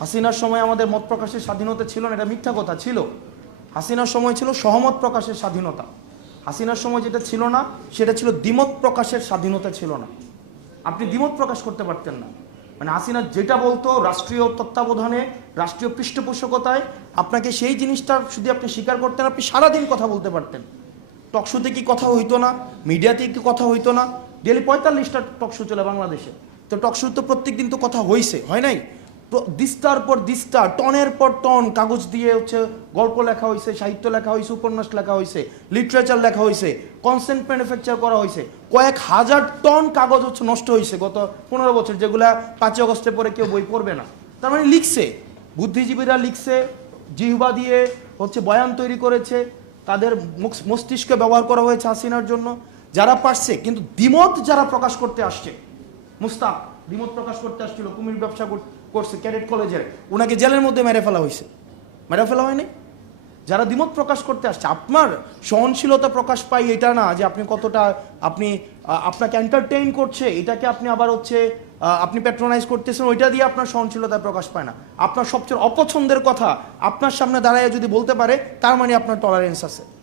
হাসিনার সময় আমাদের মত প্রকাশের স্বাধীনতা ছিল না, এটা মিথ্যা কথা ছিল। হাসিনার সময় ছিল সহমত প্রকাশের স্বাধীনতা। হাসিনার সময় যেটা ছিল না, সেটা ছিল দ্বিমত প্রকাশের স্বাধীনতা ছিল না। আপনি দ্বিমত প্রকাশ করতে পারতেন না। মানে হাসিনা যেটা বলতো রাষ্ট্রীয় তত্ত্বাবধানে, রাষ্ট্রীয় পৃষ্ঠপোষকতায়, আপনাকে সেই জিনিসটা যদি আপনি স্বীকার করতেন, আপনি সারাদিন কথা বলতে পারতেন। টকশোতে কি কথা হইতো না, মিডিয়াতে কি কথা হইতো না ডেলি পঁয়তাল্লিশটা টকশো চলে বাংলাদেশে। তো টকশো তো প্রত্যেক দিন তো কথা হইছে, হয় নাই? দিস্তার পর দিস্তা, টনের পর টন, কাগজ দিয়ে হচ্ছে গল্প লেখা হয়েছে সাহিত্য লেখা হয়েছে উপন্যাস লেখা হয়েছে লিটারেচার লেখা হয়েছে কনসেন্ট ম্যানুফ্যাকচার করা হয়েছে কয়েক হাজার টন কাগজ হচ্ছে নষ্ট হয়েছে গত পনেরো বছর, যেগুলা পাঁচই অগস্টে পরে কেউ বই পড়বে না। তার মানে লিখছে, বুদ্ধিজীবীরা লিখছে, জিহবা দিয়ে হচ্ছে বয়ান তৈরি করেছে, তাদের মস্তিষ্ক ব্যবহার করা হয়েছে হাসিনার জন্য, যারা পারছে, কিন্তু দ্বিমত যারা প্রকাশ করতে আসছে, মুস্তাক দ্বিমত প্রকাশ করতে আসছিল, কুমির ব্যবসা কর- করছে, ক্যাডেট কলেজের। ওনাকে জেলের মধ্যে মেরে ফেলা হয়েছে। মেরে ফেলা হয়নি? যারা দ্বিমত প্রকাশ করতে আসছে, আপনার সহনশীলতা প্রকাশ পাই এটা না যে আপনি কতটা, আপনি আপনাকে এন্টারটেইন করছে, এটাকে আপনি আবার হচ্ছে আপনি প্যাট্রোনাইজ করতেছেন, ওইটা দিয়ে আপনার সহনশীলতা প্রকাশ পায় না। আপনার সবচেয়ে অপছন্দের কথা আপনার সামনে দাঁড়ায় যদি বলতে পারে, তার মানে আপনার টলারেন্স আছে।